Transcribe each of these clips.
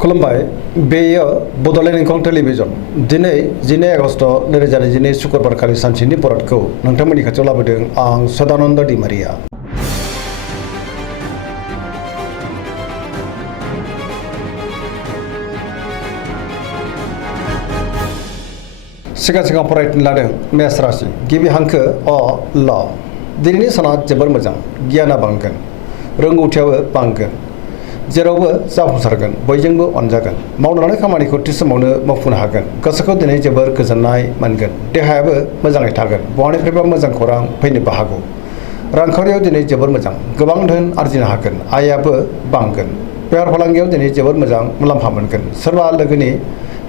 खुलुमबाय बेयो बड'लेण्ड इंखं टेलिभिजन दिनै 12 आगस्ट 2022 शुक्रबारखालि सानसेनि बरादखौ नोंथांमोननि खाथियाव लाबोदों आं सदानन्द दैमारिया। सिगां फरायनो लादों मेष राशि गिबि हांखो अ ल। दिनैनि साना जोबोर मोजां, गियाना बांगोन, रोंगौथियाबो बांगोन, जेरावबो जाफुंसारगोन, बयजोंबो अनजागोन, मावनो लानाय खामानिखौ थि समावनो मावफुंनो हागोन, गोसोखौ दिनै जोबोर गोजोननाय मोनगोन, देहायाबो मोजाङै थागोन, बहानिफ्रायबा मोजां खौरां फैनोबो हागौ। रांखावरियाव दिनै जोबोर मोजां, गोबां धोन आरजिनो हागोन, आयाबो बांगोन, बेफार फालांगियाव दिनै जोबोर मोजां मुलाम्फा मोनगोन, सोरबा लोगोनि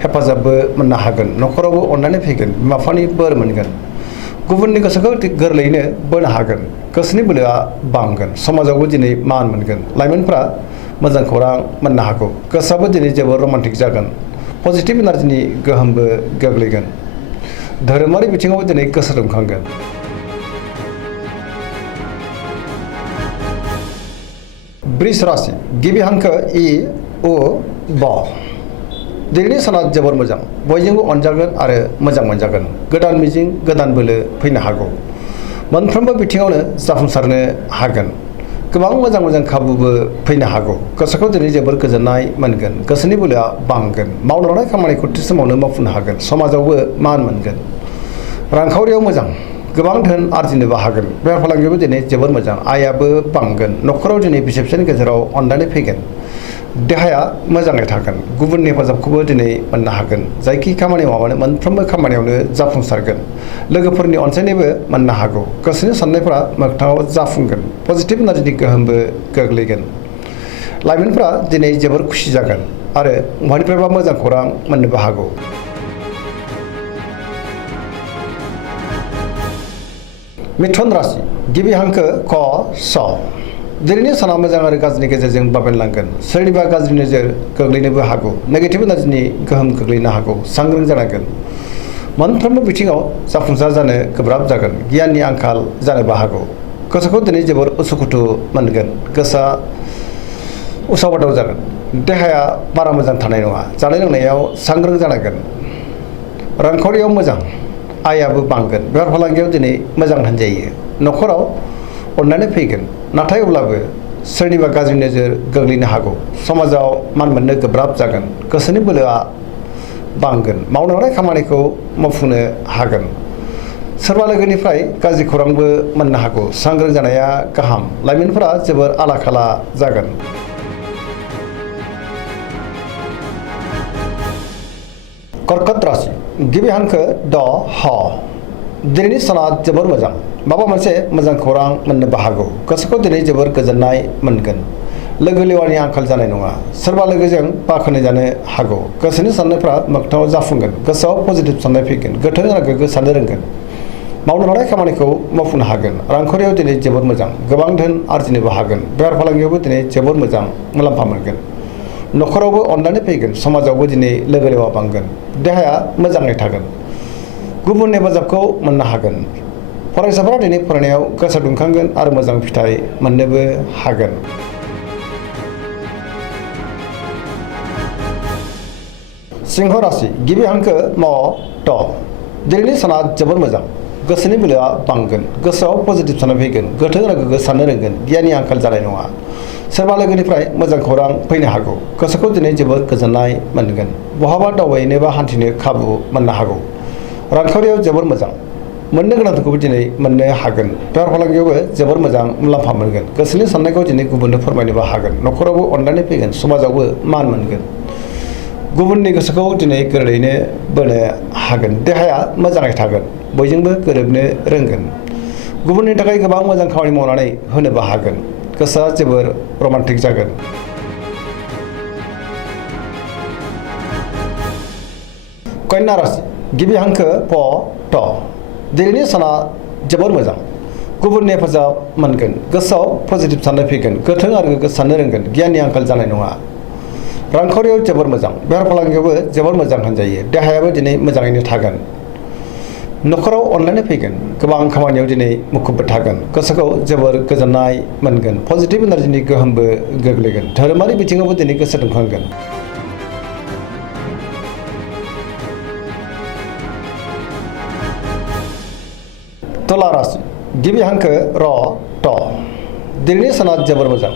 हेफाजाबबो मोननो हागोन, न'खरावबो अननानै फैगोन, बिमा बिफानि बोर मोनगोन, गुबुननि गोसोखौ गोरलैयैनो बोनो हागोन, गोसोनि बोलोआ बांगोन, समाजावबो दिनै मान मोनगोन, लाइमोनफ्रा मोजां खौरां मोननो हागौ, गोसोआबो दिनै जोबोर रमान्टिक जागोन, पजिटिभ एनार्जिनि गोहोमबो गोग्लैगोन, धोरोमारि बिथिङाव दिनै गोसो दुंखांगोन। वृष राशि गिबि हांखो इ उ ब। दिनैनि साना जोबोर मोजां, बयजोंबो अनजागोन आरो मोजां मोनजागोन, गोदान मिजिं गोदान बोलो फैनो हागौ, मोनफ्रोमबो बिथिङावनो जाफुंसारनो हागोन, गोबां मोजां खाबुबो फैनो हागौ, गोसोखौ दिनै जोबोर गोजोननाय मोनगोन, गोसोनि बोलोआ बांगोन, मावनो लानाय खामानिखौ थि समावनो मावफुंनो हागोन, समाजावबो मान मोनगोन, रांखावरियाव मोजां, गोबां धोन आरजिनोबो हागोन, बेफार फालांगियावबो दिनै जोबोर मोजां, आयाबो बांगोन, न'खराव दिनै बिसि फिसायनि गेजेराव अननानै फैगोन, देहाया मोजाङै थागोन, गुबुननि हेफाजाबखौबो दिनै मोननो हागोन, जायखि खामानि मावानो मोनफ्रोमबो खामानियावनो जाफुंसारगोन, लोगोफोरनि अनसायनायबो मोननो हागौ, गोसोनि साननायफ्रा मोगथाङाव जाफुंगोन, पजिटिभ एनार्जिनि गोहोमबो गोग्लैगोन, लाइमोनफ्रा दिनै जोबोर खुसि जागोन आरो बहानिफ्रायबा मोजां खौरां मोननोबो हागौ। मिथुन राशि गिबि हांखो क स। दिनैनि साना मोजां आरो गाज्रिनि गेजेरजों बाबेनलांगोन, सोरनिबा गाज्रि नोजोर गोग्लैनोबो हागौ, नेगेटिभ एनार्जिनि गोहोम गोग्लैनो हागौ, सांग्रां जानांगोन, मोनफ्रोमबो बिथिङाव जाफुंसार जानो गोब्राब जागोन, गियाननि आंखाल जानोबो हागौ, गोसोखौ दिनै जोबोर उसुखुथु मोनगोन, गोसोआ उसाव बादाव जागोन, देहाया बारा मोजां थानाय नङा, जानाय लोंनायाव सांग्रां जानांगोन, रांखावरियाव मोजां, आयाबो बांगोन, बेफार फालांगियाव दिनै मोजां होनजायो, न'खराव अननानै फैगोन, नाथाय अब्लाबो सोरनिबा गाज्रि नोजोर गोग्लैनो हागौ, समाजाव मान मोननो गोब्राब जागोन, गोसोनि बोलोआ बांगोन, मावनो लानाय खामानिखौ मावफुंनो हागोन, सोरबा लोगोनिफ्राय गाज्रि खौरांबो मोननो हागौ, सांग्रां जानाया गाहाम, लाइमोनफोरा जोबोर आला खाला जागोन। कर्कट राशि गिबि हांखो द ह। दिनैनि साना जोबोर मोजां, माबा मोनसे मोजां खौरां मोननोबो हागौ, गोसोखौ दिनै जोबोर गोजोननाय मोनगोन, लोगो लेवानि आंखाल जानाय नङा, सोरबा लोगोजों बाखनाय जानो हागौ, गोसोनि साननायफ्रा मोगथाङाव जाफुंगोन, गोसोआव पजिटिभ साननाय फैगोन, गोथों आरो गोग्गो साननो रोंगोन, मावनो लानाय खामानिखौ मावफुंनो हागोन, रांखावरियाव दिनै जोबोर मोजां, गोबां धोन आरजिनोबो हागोन, बेफार फालांगियावबो दिनै जोबोर मोजां मुलाम्फा मोनगोन, न'खरावबो अननानै फैगोन, समाजावबो दिनै लोगो लेवा बांगोन, देहाया मोजाङै थागोन, गुबुननि हेफाजाबखौ मोननो हागोन, फरायसाफोरा दिनै फरायनायाव गोसो दुंखांगोन आरो मोजां फिथाइ मोननोबो हागोन। सिंह राशि गिबि हांखो म ट। दिनैनि साना जोबोर मोजां, गोसोनि बोलोआ बांगोन, गोसोआव पजिटिभ साननाय फैगोन, गोथों आरो गोग्गो साननो रोंगोन, गियाननि आंखाल जानाय नङा, सोरबा लोगोनिफ्राय मोजां खौरां फैनो हागौ, गोसोखौ दिनै जोबोर गोजोननाय मोनगोन, बहाबा दावबायनो बा हान्थिनो खाबु मोननो हागौ, रांखावरियाव जोबोर मोजां, मोननो गोनांखौबो दिनै मोननो हागोन, बेफार फालांगियावबो जोबोर मोजां मुलाम्फा मोनगोन, गोसोनि साननायखौ दिनै गुबुननो फोरमायनोबो हागोन, न'खरावबो अननानै फैगोन, समाजावबो मान मोनगोन, गुबुननि गोसोखौ दिनै गोरलैयैनो बोनो हागोन, देहाया मोजाङै थागोन, बयजोंबो गोरोबनो रोंगोन, गुबुननि थाखाय गोबां मोजां खामानि मावनानै होनोबो हागोन, गोसोआ जोबोर रमान्टिक जागोन। कन्या राशि गिबि हांखो प ट। दिनैनि साना जोबोर मोजां, गुबुननि हेफाजाब मोनगोन, गोसोआव पजिटिभ साननाय फैगोन, गोथों आरो गोग्गो साननो रोंगोन, गियाननि आंखाल जानाय नङा, रांखावरियाव जोबोर मोजां, बेफार फालांगियावबो जोबोर मोजां होनजायो, देहायाबो दिनै मोजाङैनो थागोन, न'खराव अनलायनाय फैगोन, गोबां खामानियाव दिनै मुखुबबो थागोन, गोसोखौ जोबोर गोजोननाय मोनगोन, पजिटिभ एनार्जिनि गोहोमबो गोग्लैगोन, धोरोमारि बिथिङावबो दिनै गोसो दुंखांगोन। तुला राशि गिबि हांखो र ट दिनैनि साना जोबोर मोजां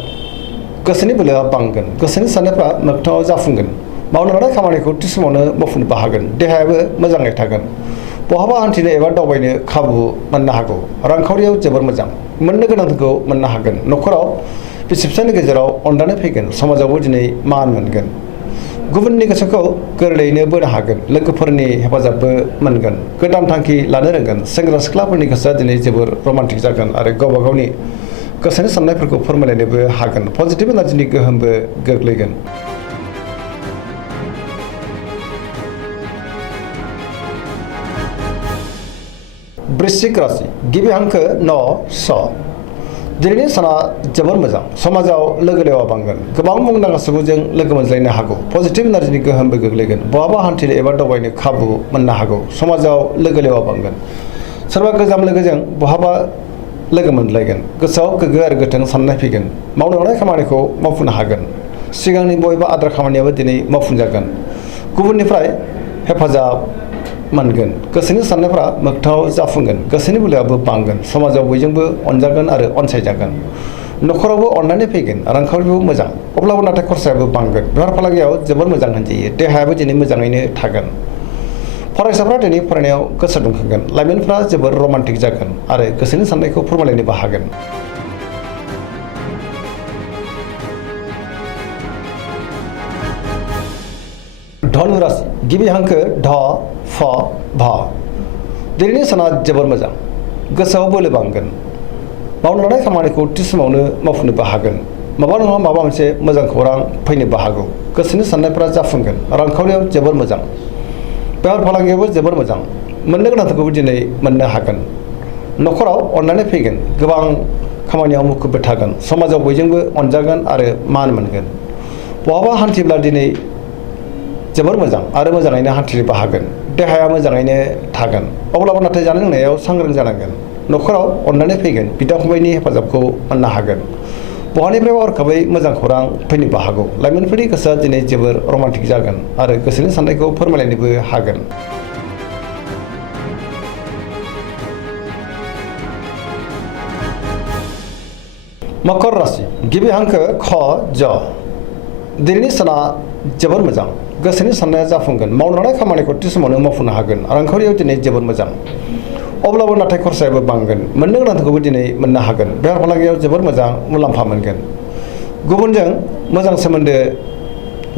गोसोनि बोलोआ बांगोन गोसोनि साननायफ्रा मोगथाङाव जाफुंगोन मावनो लानाय खामानिखौ थि समावनो मावफुंनो हागोन देहायाबो मोजाङै थागोन बहाबा हान्थिनो एबा दावबायनो खाबु मोननो हागौ रांखावरियाव जोबोर मोजां मोननो गोनांखौ मोननो हागोन न'खराव बिसि फिसायनि गेजेराव अनलायनाय फैगोन समाजावबो दिनै मान मोनगोन गुबुननि गोसोखौ गोरलैयैनो बोनो हागोन लोगोफोरनि हेफाजाबबो मोनगोन गोदान थांखि लानो रोंगोन सेंग्रा सिख्लाफोरनि गोसोआ दिनै जोबोर रमान्टिक जागोन आरो गावबा गावनि गोसोनि साननायफोरखौ फोरमायलायनोबो हागोन पजिटिभ एनार्जिनि गोहोमबो गोग्लैगोन वृश्चिक राशि गिबि हांखो न स दिनैनि साना जोबोर मोजां समाजाव लोगो लेवा बांगोन गोबां मुंदांखा सुबुंजों लोगो मोनज्लायनो हागौ पजिटिभ एनार्जिनि गोहोमबो गोग्लैगोन बहाबा हान्थिनो एबा दावबायनो खाबु मोननो हागौ समाजाव लोगो लेवा बांगोन सोरबा गोजाम लोगोजों बहाबा लोगो मोनलायगोन गोसोआव गोग्गो आरो गोथों साननाय फैगोन मावनो लानाय खामानिखौ मावफुंनो हागोन सिगांनि बबेबा आद्रा खामानियाबो दिनै मावफुंजागोन गुबुननिफ्राय हेफाजाब मोनगोन गोसोनि साननायफ्रा मोगथाङाव जाफुंगोन गोसोनि बोलोआबो बांगोन समाजाव बयजोंबो अनजागोन आरो अनसायजागोन न'खरावबो अननानै फैगोन रांखावरिबो मोजां अब्लाबो नाथाय खरसायाबो बांगोन बेफार फालांगियाव जोबोर मोजां होनजायो देहायाबो दिनै मोजाङैनो थागोन फरायसाफ्रा दिनै फरायनायाव गोसो दुंखांगोन लाइमोनफ्रा जोबोर रमान्टिक जागोन आरो गोसोनि साननायखौ फोरमायलायनोबो हागोन धनु राशि गिबि हांखो ध फ भ दिनैनि साना जोबोर मोजां गोसोआव बोलो बांगोन मावनो लानाय खामानिखौ थि समावनो मावफुंनोबो हागोन माबा नङा माबा मोनसे मोजां खौरां फैनोबो हागौ गोसोनि साननायफ्रा जाफुंगोन रांखावरियाव जोबोर मोजां बेफार फालांगियावबो जोबोर मोजां मोननो गोनांखौबो दिनै मोननो हागोन न'खराव अननानै फैगोन गोबां खामानियाव मुखुबबो थागोन समाजाव बयजोंबो अनजागोन आरो मान मोनगोन बहाबा हान्थिब्ला दिनै जोबोर मोजां आरो मोजाङैनो हान्थिनोबो हागोन देहाया मोजाङैनो थागोन अब्लाबो नाथाय जानाय लोंनायाव सांग्रां जानांगोन न'खराव अननानै फैगोन बिदा फंबायनि हेफाजाबखौ मोननो हागोन बहानिफ्रायबा हरखाबै मोजां खौरां फैनोबो हागौ लाइमोनफोरनि गोसोआ दिनै जोबोर रमान्टिक जागोन आरो गोसोनि साननायखौ फोरमायलायनोबो हागोन मकर राशि गिबि हांखो ख ज दिनैनि साना जोबोर मोजां गोसोनि साननाया जाफुंगोन मावनो लानाय खामानिखौ थि समावनो मावफुंनो हागोन रांखावरियाव दिनै जोबोर मोजां अब्लाबो नाथाय खरसायाबो बांगोन मोननो गोनांखौबो दिनै मोननो हागोन बेफार फालांगियाव जोबोर मोजां मुलाम्फा मोनगोन गुबुनजों मोजां सोमोन्दो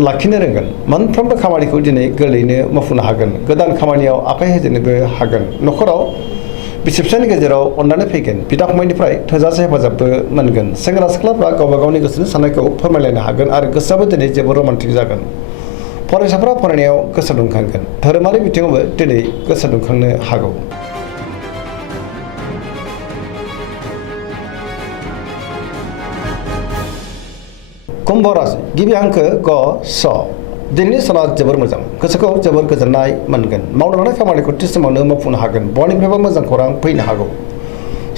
लाखिनो रोंगोन मोनफ्रोमबो खामानिखौ दिनै गोरलैयैनो मावफुंनो हागोन गोदान खामानियाव आखाइ होजेननोबो हागोन न'खराव बिसि फिसायनि गेजेराव अननानै फैगोन बिदा फंबायनिफ्राय थोजासे हेफाजाबबो मोनगोन सेंग्रा सिख्लाफ्रा गावबा गावनि गोसोनि साननायखौ फोरमायलायनो हागोन आरो गोसोआबो दिनै जोबोर रमान्टिक जागोन फरायसाफ्रा फरायनायाव गोसो दुंखांगोन धोरोमारि बिथिङावबो दिनै गोसो दुंखांनो हागौ कुम्भ राशि गिबि हांखो ग स दिनैनि साना जोबोर मोजां गोसोखौ जोबोर गोजोननाय मोनगोन मावनो लानाय खामानिखौ थि समावनो मावफुंनो हागोन बयनिफ्रायबो मोजां खौरां फैनो हागौ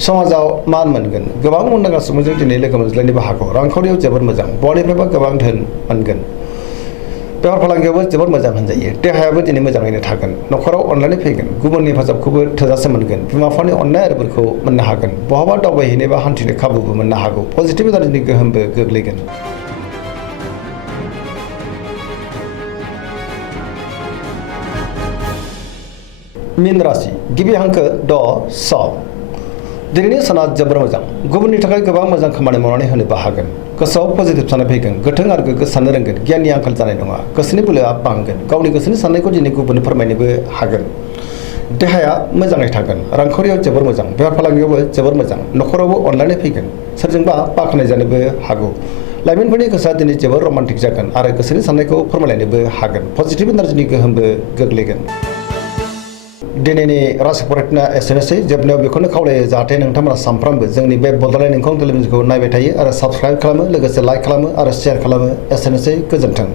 समाजाव मान मोनगोन गोबां मुंदांखा सुबुंजों दिनै लोगो मोनज्लायनोबो हागौ रांखावरियाव जोबोर मोजां बयनिफ्रायबो गोबां धोन मोनगोन बेफार फालांगियावबो जोबोर मोजां होनजायो देहायाबो दिनै मोजाङैनो थागोन न'खराव अनलायनाय फैगोन गुबुननि हेफाजाबखौबो थोजासे मोनगोन बिमा बिफानि अननाय आरो बोरखौ मोननो हागोन बहाबा दावबायहैनो बा हान्थिनो खाबुबो मोननो हागौ पजिटिभ एनार्जिनि गोहोमबो गोग्लैगोन मीन राशि गिबि हांखो ड स दिनैनि साना जोबोर मोजां गुबुननि थाखाय गोबां मोजां खामानि मावनानै होनोबो हागोन गोसोआव पजिटिभ साननाय फैगोन गोथों आरो गोग्गो साननो रोंगोन गियाननि आंखाल जानाय नङा गोसोनि बोलोआ बांगोन गावनि गोसोनि साननायखौ दिनै गुबुननो फोरमायनोबो हागोन देहाया मोजाङै थागोन रांखावरियाव जोबोर मोजां बेफार फालांगियावबो जोबोर मोजां न'खरावबो अनलायनाय फैगोन सोरजोंबा बाख्नाय जानोबो हागौ लाइमोनफोरनि गोसोआ दिनै जोबोर रमान्टिक जागोन आरो गोसोनि साननायखौ फोरमायलायनोबो हागोन पजिटिभ एनार्जिनि गोहोमबो गोग्लैगोन दिनैनि राशि फरायथिना एसेनोसै जोबनायाव बेखौनो खावलायो जाहाथे नोंथांमोना सानफ्रामबो जोंनि बे बड'लेण्ड इंखं टेलिभिजनखौ नायबाय थायो आरो साबस्क्राइब खालामो लोगोसे लाइक खालामो आरो शेयार खालामो एसेनोसै गोजोन्थों।